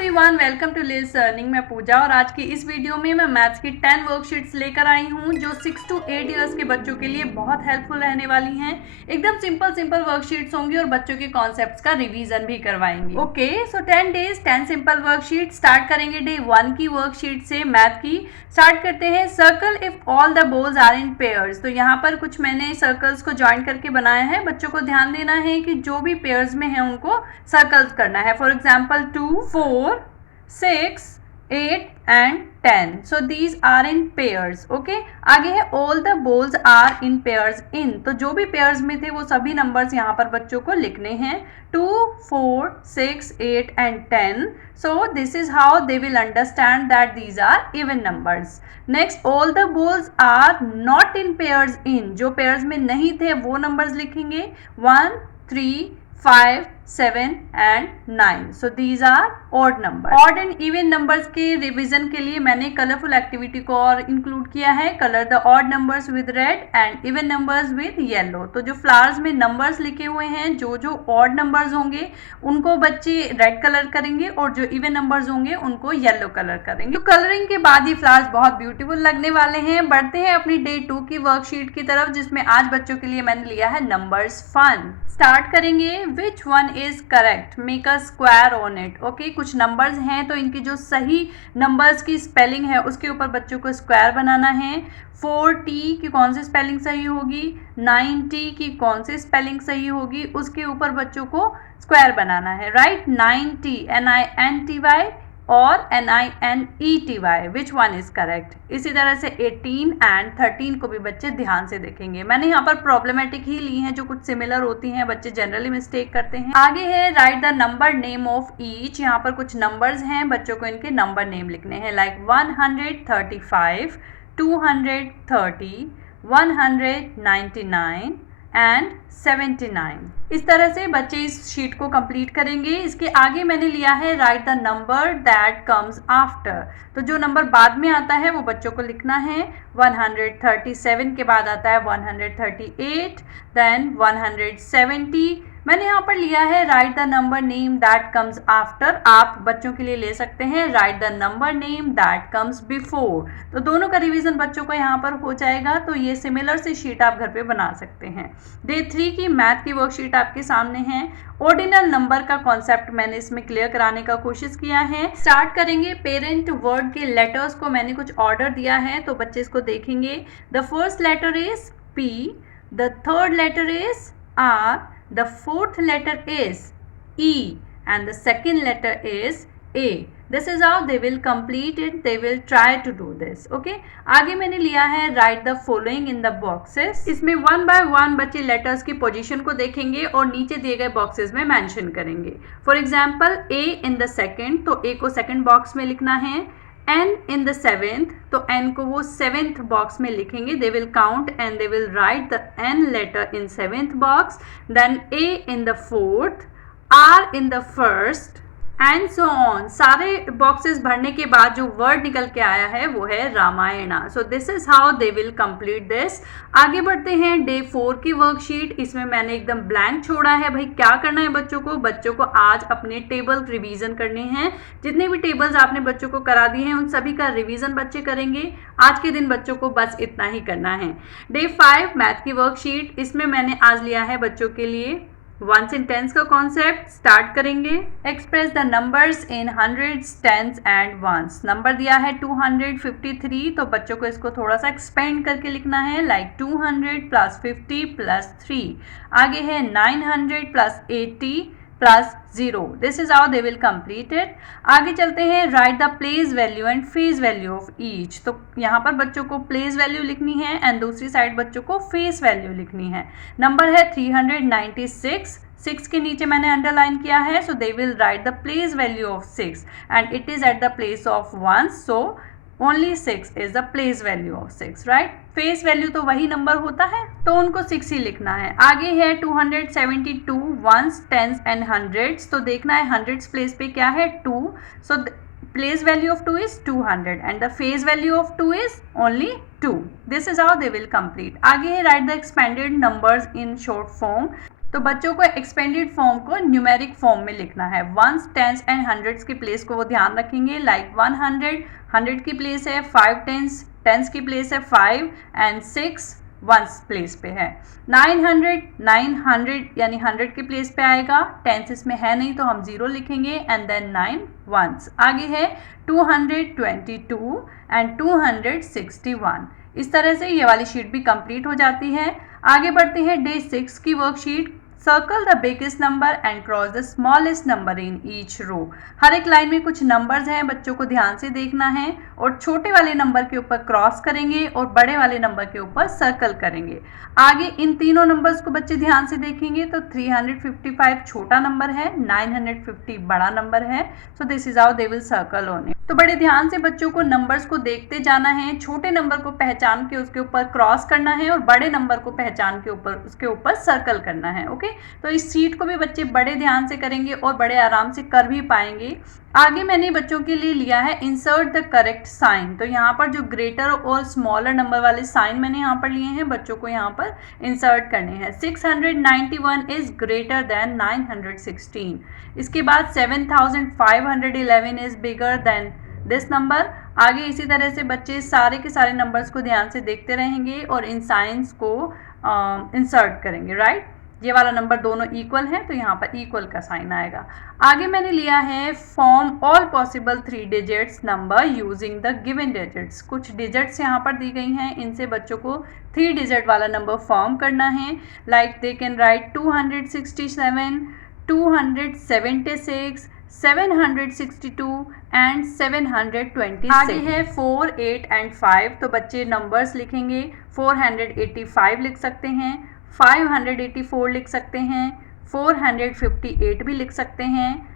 Everyone, welcome to Liz learning. मैं पूजा और आज की इस वीडियो में मैं मैथ्स की 10 वर्कशीट्स लेकर आई हूँ जो 6 to 8 इयर्स के बच्चों के लिए बहुत हेल्पफुल रहने वाली हैं। एकदम सिंपल वर्कशीट्स होंगी और बच्चों के कॉन्सेप्ट्स का रिवीजन भी करवाएंगे। Okay, so 10 days 10 simple worksheet. Start करेंगे डे 1 की वर्कशीट से, मैथ की। स्टार्ट करते हैं। Circle if all the balls are in pairs. तो यहाँ पर कुछ मैंने सर्कल्स को ज्वाइन करके बनाया है। बच्चों को ध्यान देना है कि जो भी पेयर्स में है उनको सर्कल्स करना है। For example 2, 4, 6, 8 and 10. So these are in pairs. Okay? आगे है all the balls are in pairs in. तो जो भी pairs में थे वो सभी नंबर्स यहाँ पर बच्चों को लिखने हैं। 2, 4, 6, 8 and 10. So this is how they will understand that these are even numbers. Next, all the balls are not in pairs in. जो pairs में नहीं थे वो numbers लिखेंगे। 1, 3, 5, 7 and 9. So these are odd numbers. Odd and even numbers के revision के लिए मैंने कलरफुल एक्टिविटी को और इंक्लूड किया है। Colour the odd numbers with red and even numbers with yellow. तो जो फ्लावर्स में नंबर्स लिखे हुए हैं, जो ऑड नंबर्स होंगे उनको बच्चे रेड कलर करेंगे और जो इवन नंबर्स होंगे उनको येलो कलर करेंगे। तो कलरिंग के बाद ही फ्लावर्स बहुत ब्यूटीफुल लगने वाले हैं। बढ़ते हैं अपनी डे 2 की वर्कशीट की तरफ, जिसमें आज बच्चों के लिए मैंने लिया है नंबर्स फन। स्टार्ट करेंगे। Which one is correct, make a square on it. Okay, कुछ नंबर्स हैं तो इनकी जो सही नंबर्स की स्पेलिंग है उसके ऊपर बच्चों को स्क्वायर बनाना है। 4t की कौन सी स्पेलिंग सही होगी, 9t की कौन सी स्पेलिंग सही होगी, उसके ऊपर बच्चों को स्क्वायर बनाना है। राइट, 9t NINTY और NINETY, which one is correct. इसी तरह से 18 एंड 13 को भी बच्चे ध्यान से देखेंगे। मैंने यहाँ पर प्रॉब्लमेटिक ही ली हैं जो कुछ सिमिलर होती हैं, बच्चे जनरली मिस्टेक करते हैं। आगे है write the number name of each. यहाँ पर कुछ नंबर्स हैं, बच्चों को इनके नंबर नेम लिखने हैं। Like 135, 230, 199 and 79। इस तरह से बच्चे इस शीट को कंप्लीट करेंगे। इसके आगे मैंने लिया है write the number that comes after. तो जो नंबर बाद में आता है वो बच्चों को लिखना है। 137 के बाद आता है 138, देन 170। मैंने यहाँ पर लिया है write the number name that comes after. आप बच्चों के लिए ले सकते हैं right the number name that comes before. तो दोनों का रिवीजन बच्चों को यहाँ पर हो जाएगा। तो ये सिमिलर से शीट आप घर पे बना सकते हैं। डे 3 की मैथ की वर्कशीट आपके सामने है। ऑर्डिनल नंबर का कॉन्सेप्ट मैंने इसमें क्लियर कराने का कोशिश किया है। स्टार्ट करेंगे। पेरेंट वर्ड के लेटर्स को मैंने कुछ ऑर्डर दिया है तो बच्चे इसको देखेंगे। The first letter is P, the third letter is R, the fourth letter is E and the second letter is A. This is how they will complete it. They will try to do this. Okay. आगे मैंने लिया है write the following in the boxes. इसमें 1 by 1 बच्चे letters की position को देखेंगे और नीचे दिए गए बॉक्सेस में मेंशन करेंगे। For example A in the second, तो A को सेकेंड बॉक्स में लिखना है। N in the 7th, तो N को वो 7th बॉक्स में लिखेंगे। They will count and they will write the N letter in 7th box. Then A in the 4th, R in the 1st and so on. सारे boxes भरने के बाद जो वर्ड निकल के आया है वो है Ramayana. So this is how they will complete this. आगे बढ़ते हैं डे 4 की वर्कशीट। इसमें मैंने एकदम ब्लैंक छोड़ा है। भाई क्या करना है बच्चों को आज अपने टेबल रिवीजन करने हैं। जितने भी टेबल्स आपने बच्चों को करा दिए हैं उन सभी का रिवीजन बच्चे करेंगे। आज के दिन बच्चों को बस इतना ही करना है। डे 5 मैथ की वर्कशीट। इसमें मैंने आज लिया है बच्चों के लिए वंस इन टेंस का कॉन्सेप्ट। स्टार्ट करेंगे। Express the numbers in hundreds, tens and ones. Number दिया है 253, तो बच्चों को इसको थोड़ा सा एक्सपेंड करके लिखना है। लाइक 200 + 50 + 3। आगे है 900 + 80 + 0। This is how they will complete it. आगे चलते हैं। Right the place value and face value of each. तो यहाँ पर बच्चों को प्लेस वैल्यू लिखनी है एंड दूसरी साइड बच्चों को फेस वैल्यू लिखनी है। नंबर है 396, 6 के नीचे मैंने अंडरलाइन किया है। So they will write the place value of 6 and it is at the place of 1, so only 6 is the place value of 6। Right, face value तो वही नंबर होता है तो उनको 6 ही लिखना है। आगे है 272 वंस, टेंस एंड हंड्रेड्स। तो देखना है हंड्रेड्स प्लेस पे क्या है 2, so place value of 2 is 200 and the face value of 2 is only 2। This is how they will complete. आगे है write the expanded numbers in short form. तो बच्चों को एक्सपेंडेड फॉर्म को न्यूमेरिक फॉर्म में लिखना है। वंस, टेंस एंड हंड्रेड्स की प्लेस को वो ध्यान रखेंगे। लाइक 100 की प्लेस है, 5 टेंस की प्लेस है 5 एंड 6 वंस प्लेस पे है। 900 यानी 100 की प्लेस पे आएगा, टेंस इसमें है नहीं तो हम 0 लिखेंगे एंड देन 9 वंस। आगे है 222 एंड 261। इस तरह से ये वाली शीट भी कंप्लीट हो जाती है। आगे बढ़ते हैं डे 6 की worksheet. Circle the biggest number and cross the smallest number in each row. हर एक लाइन में कुछ नंबर्स हैं, बच्चों को ध्यान से देखना है और छोटे वाले नंबर के ऊपर क्रॉस करेंगे और बड़े वाले नंबर के ऊपर सर्कल करेंगे। आगे इन तीनों नंबर्स को बच्चे ध्यान से देखेंगे तो 355 छोटा नंबर है, 950 बड़ा नंबर है। So this is how they will circle on it. तो बड़े ध्यान से बच्चों को नंबर्स को देखते जाना है, छोटे नंबर को पहचान के उसके ऊपर क्रॉस करना है और बड़े नंबर को पहचान के ऊपर उसके ऊपर सर्कल करना है। ओके, तो इस शीट को भी बच्चे बड़े ध्यान से करेंगे और बड़े आराम से कर भी पाएंगे। आगे मैंने बच्चों के लिए लिया है इंसर्ट द करेक्ट साइन। तो यहाँ पर जो ग्रेटर और स्मॉलर नंबर वाले साइन मैंने यहाँ पर लिए हैं, बच्चों को यहाँ पर इंसर्ट करने हैं। 691 इज ग्रेटर देन 916। इसके बाद 7511 is bigger than this number. आगे इसी तरह से बच्चे सारे के सारे नंबर्स को ध्यान से देखते रहेंगे और इन साइंस को इंसर्ट करेंगे। राइट, ये वाला नंबर दोनों इक्वल है तो यहाँ पर इक्वल का साइन आएगा। आगे मैंने लिया है form all possible 3 digits number using the given digits. कुछ डिजिट्स यहाँ पर दी गई हैं, इनसे बच्चों को 3 डिजिट वाला नंबर फॉर्म करना है। Like they can write 267, 276, 762 and 726। आगे है 4, 8 एंड 5। तो बच्चे नंबर्स लिखेंगे, 485 लिख सकते हैं, 584 लिख सकते हैं, 458 भी लिख सकते हैं,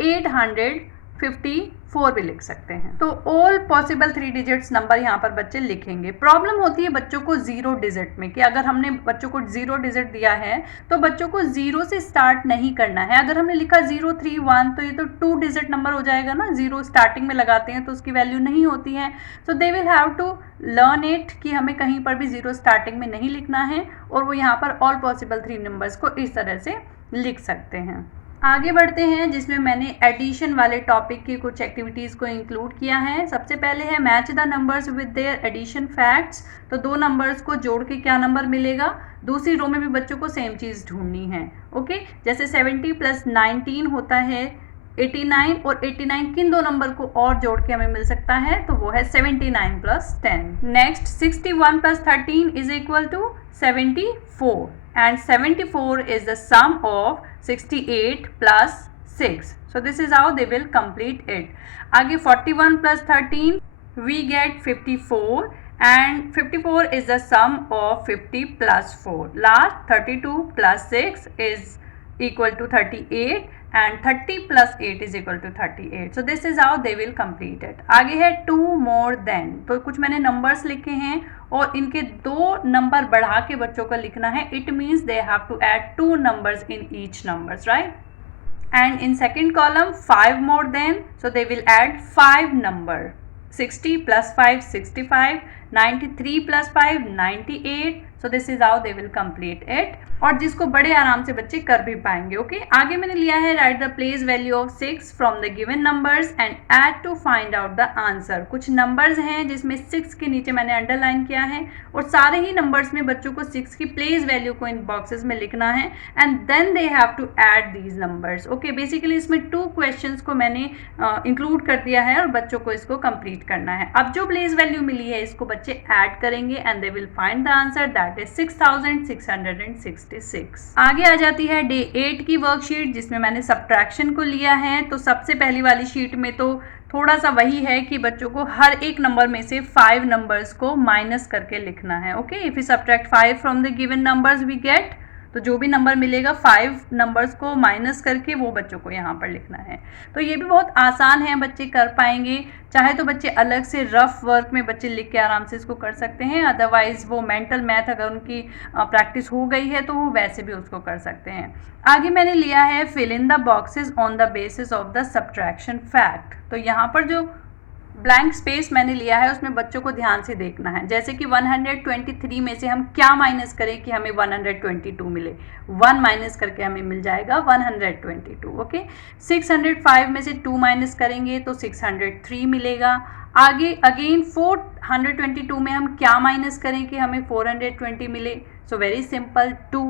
854 भी लिख सकते हैं। तो ऑल पॉसिबल 3 डिजिट्स नंबर यहाँ पर बच्चे लिखेंगे। प्रॉब्लम होती है बच्चों को 0 डिजिट में कि अगर हमने बच्चों को 0 डिजिट दिया है तो बच्चों को 0 से स्टार्ट नहीं करना है। अगर हमने लिखा 0, 3, 1 तो ये तो 2 डिजिट नंबर हो जाएगा ना, 0 स्टार्टिंग में लगाते हैं तो उसकी वैल्यू नहीं होती है। So they will have to learn it कि हमें कहीं पर भी 0 स्टार्टिंग में नहीं लिखना है और वो यहाँ पर ऑल पॉसिबल 3 नंबर्स को इस तरह से लिख सकते हैं। आगे बढ़ते हैं जिसमें मैंने एडिशन वाले टॉपिक की कुछ एक्टिविटीज़ को इंक्लूड किया है। सबसे पहले है match the numbers with their addition facts. तो 2 नंबर्स को जोड़ के क्या नंबर मिलेगा। दूसरी रो में भी बच्चों को सेम चीज़ ढूंढनी है। ओके, जैसे 70 + 19 होता है 89 और 89 किन 2 नंबर को और जोड़ के हमें मिल सकता है तो वो है 79 + 10। Next 61 + 13 is equal to 74 and 74 is the sum of 68 + 6. So this is how they will complete it. आगे 41 + 13 we get 54 and 54 is the sum of 50 + 4. Last 32 + 6 is equal to 38 and 30 + 8 is equal to 38. So this is how they will complete it. आगे है 2 more than। तो कुछ मैंने numbers लिखे हैं और इनके 2 नंबर बढ़ा के बच्चों को लिखना है। It means they have to add 2 numbers in each numbers, right? And in second column 5 more than, so they will add 5 number. 60 + 5 65, 93 + 5 98. So this is how they will complete it. और जिसको बड़े आराम से बच्चे कर भी पाएंगे। ओके, आगे मैंने लिया है write the place value of 6 from the given numbers and add to find out the answer. कुछ नंबर्स हैं जिसमें 6 के नीचे मैंने अंडरलाइन किया है और सारे ही नंबर्स में बच्चों को 6 की प्लेस वैल्यू को इन बॉक्सेस में लिखना है and then they have to add these numbers. Okay, basically इसमें 2 क्वेश्चंस को मैंने इंक्लूड कर दिया है और बच्चों को इसको कंप्लीट करना है। अब जो प्लेस वैल्यू मिली है इसको बच्चे ऐड करेंगे and they will find the answer, that is 6666। आगे आ जाती है डे 8 की वर्कशीट जिसमें मैंने सब्ट्रैक्शन को लिया है। तो सबसे पहली वाली शीट में तो थोड़ा सा वही है कि बच्चों को हर एक नंबर में से 5 नंबर्स को माइनस करके लिखना है। Okay, if you subtract 5 from the given numbers we get, तो जो भी नंबर मिलेगा 5 नंबर्स को माइनस करके वो बच्चों को यहाँ पर लिखना है। तो ये भी बहुत आसान है, बच्चे कर पाएंगे। चाहे तो बच्चे अलग से रफ वर्क में बच्चे लिख के आराम से इसको कर सकते हैं, अदरवाइज वो मेंटल मैथ अगर उनकी प्रैक्टिस हो गई है तो वो वैसे भी उसको कर सकते हैं। आगे मैंने लिया है fill in the boxes on the basis of the subtraction fact. तो यहाँ पर जो ब्लैंक स्पेस मैंने लिया है उसमें बच्चों को ध्यान से देखना है। जैसे कि 123 में से हम क्या माइनस करें कि हमें 122 मिले, 1 माइनस करके हमें मिल जाएगा 122। ओके, 605 में से 2 माइनस करेंगे तो 603 मिलेगा। आगे अगेन 422 में हम क्या माइनस करें कि हमें 420 मिले, सो वेरी सिंपल 2।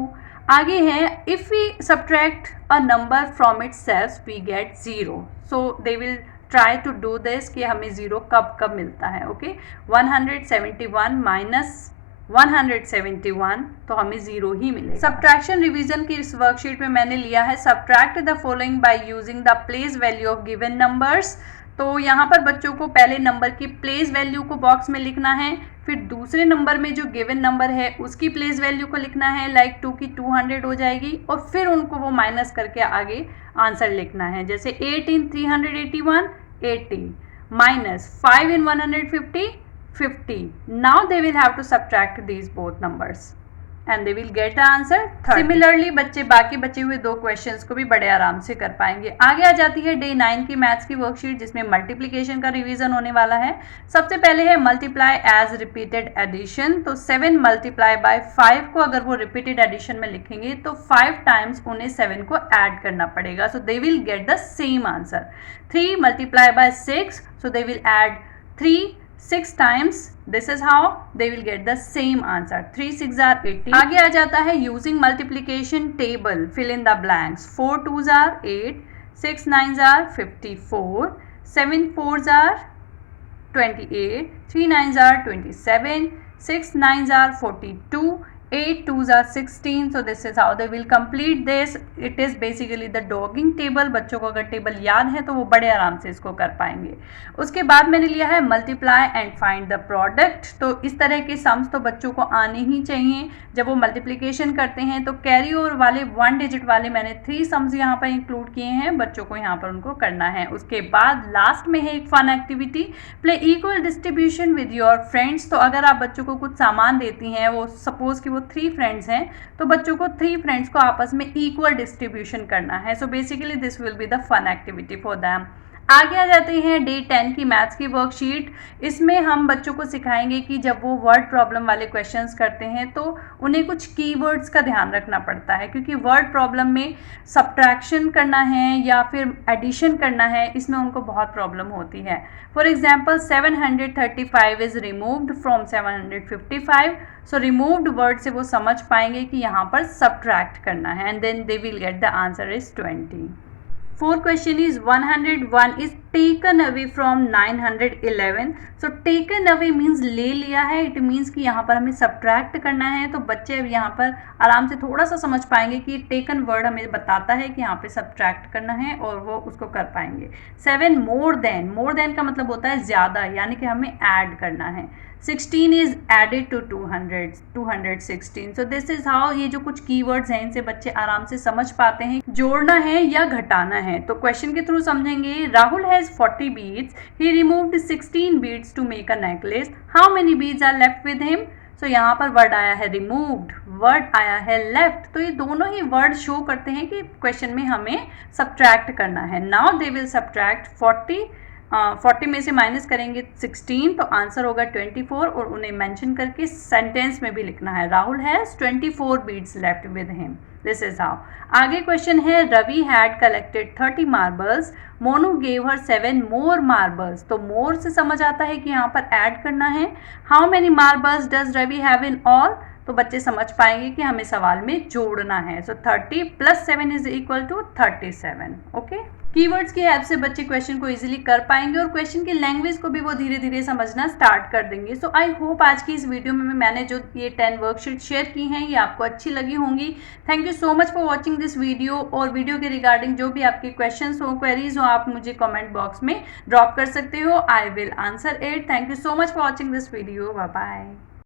आगे है if we subtract a number from itself we get 0, so they will try to do this कि हमें 0 कब कब मिलता है। ओके, 171 माइनस 171 तो हमें 0 ही मिलेगा। सब्ट्रैक्शन रिवीजन की इस वर्कशीट में मैंने लिया है subtract the following by using the place value of given numbers. तो यहाँ पर बच्चों को पहले नंबर की प्लेस वैल्यू को बॉक्स में लिखना है, फिर दूसरे नंबर में जो गिवन नंबर है उसकी प्लेस वैल्यू को लिखना है, लाइक 2 की 200 हो जाएगी, और फिर उनको वो माइनस करके आगे आंसर लिखना है। जैसे 8 इन 381 80 minus 5 in 150 50. Now they will have to subtract these both numbers and they will get the answer 30. Similarly बच्चे बाकी बचे हुए 2 क्वेश्चंस को भी बड़े आराम से कर पाएंगे। आगे आ जाती है डे 9 की मैथ्स की वर्कशीट जिसमें मल्टीप्लिकेशन का रिवीजन होने वाला है। सबसे पहले है मल्टीप्लाई एज रिपीटेड एडिशन। तो 7 मल्टीप्लाई बाय 5 को अगर वो रिपीटेड एडिशन में लिखेंगे तो 5 टाइम्स उन्हें 7 को ऐड करना पड़ेगा, so they will get the same answer. 3 multiply by 6, so they will add 3 6 times, this is how they will get the same answer। 3 6 are 80। आगे आ जाता है using multiplication table, fill in the blanks। 4 2s are 8, 6 9s are 54, 7 4s are 28, 3 9s are 27, 6 9s are 42, 8 2s are 16, so this is how they will complete this। it is basically the dogging table। बच्चों को अगर table याद है तो वो बड़े आराम से इसको कर पाएंगे। उसके बाद मैंने लिया है multiply and find the product. तो इस तरह के सम्स तो बच्चों को आने ही चाहिए। जब वो मल्टीप्लिकेशन करते हैं तो कैरी ओवर वाले 1 डिजिट वाले मैंने 3 सम्स यहाँ पर इंक्लूड किए हैं, बच्चों को यहाँ पर उनको करना है। उसके बाद लास्ट में है एक fun activity, play equal distribution with your friends. तो अगर आप बच्चों को कुछ सामान देती हैं, वो सपोज कि वो 3 फ्रेंड्स हैं, तो बच्चों को 3 फ्रेंड्स को आपस में इक्वल डिस्ट्रीब्यूशन करना है। So basically this will be the fun activity for them. आगे आ जाते हैं डे 10 की मैथ्स की वर्कशीट। इसमें हम बच्चों को सिखाएंगे कि जब वो वर्ड प्रॉब्लम वाले क्वेश्चंस करते हैं तो उन्हें कुछ कीवर्ड्स का ध्यान रखना पड़ता है, क्योंकि वर्ड प्रॉब्लम में सब्ट्रैक्शन करना है या फिर एडिशन करना है, इसमें उनको बहुत प्रॉब्लम होती है। For example 735 is removed from 755, so removed word से वो समझ पाएंगे कि यहाँ पर सब्ट्रैक्ट करना है, and then they will get the answer is 20। Fourth question is 101 is taken away from 911। So taken away means ले लिया है, it means कि यहाँ पर हमें subtract करना है। तो बच्चे अब यहाँ पर आराम से थोड़ा सा समझ पाएंगे कि taken word हमें बताता है कि यहाँ पे subtract करना है और वो उसको कर पाएंगे। 7 more than का मतलब होता है ज़्यादा, यानी कि हमें add करना है। 16 is added to 216। so this is how, ये जो कुछ keywords हैं इनसे बच्चे आराम से समझ पाते हैं जोड़ना है या घटाना है। तो क्वेश्चन के थ्रू समझेंगे। Rahul has 40 beads, he removed 16 beads to make a necklace, how many beads are left with him। सो यहाँ पर वर्ड आया है रिमूव्ड, वर्ड आया है लेफ्ट, तो ये दोनों ही वर्ड शो करते हैं कि क्वेश्चन में हमें सब्ट्रैक्ट करना है। नाउ दे विल सब्ट्रैक्ट 40 में से माइनस करेंगे 16, तो आंसर होगा 24, और उन्हें मेंशन करके सेंटेंस में भी लिखना है Rahul has 24 beads left with him. This is how. आगे क्वेश्चन है Ravi had collected 30 marbles, Monu gave her 7 more marbles. तो मोर से समझ आता है कि यहाँ पर ऐड करना है। How many marbles does Ravi have in all. तो बच्चे समझ पाएंगे कि हमें सवाल में जोड़ना है। So 30 + 7 is equal to 37। Okay, keywords की हेल्प से बच्चे क्वेश्चन को इजीली कर पाएंगे और क्वेश्चन की लैंग्वेज को भी वो धीरे धीरे समझना स्टार्ट कर देंगे। सो आई होप आज की इस वीडियो में मैंने जो ये 10 वर्कशीट शेयर की हैं ये आपको अच्छी लगी होंगी। Thank you so much for watching this video. और वीडियो के रिगार्डिंग जो भी आपके क्वेश्चंस हो, क्वेरीज हो, आप मुझे कमेंट बॉक्स में ड्रॉप कर सकते हो। I will answer it. Thank you so much for watching this video. Bye bye.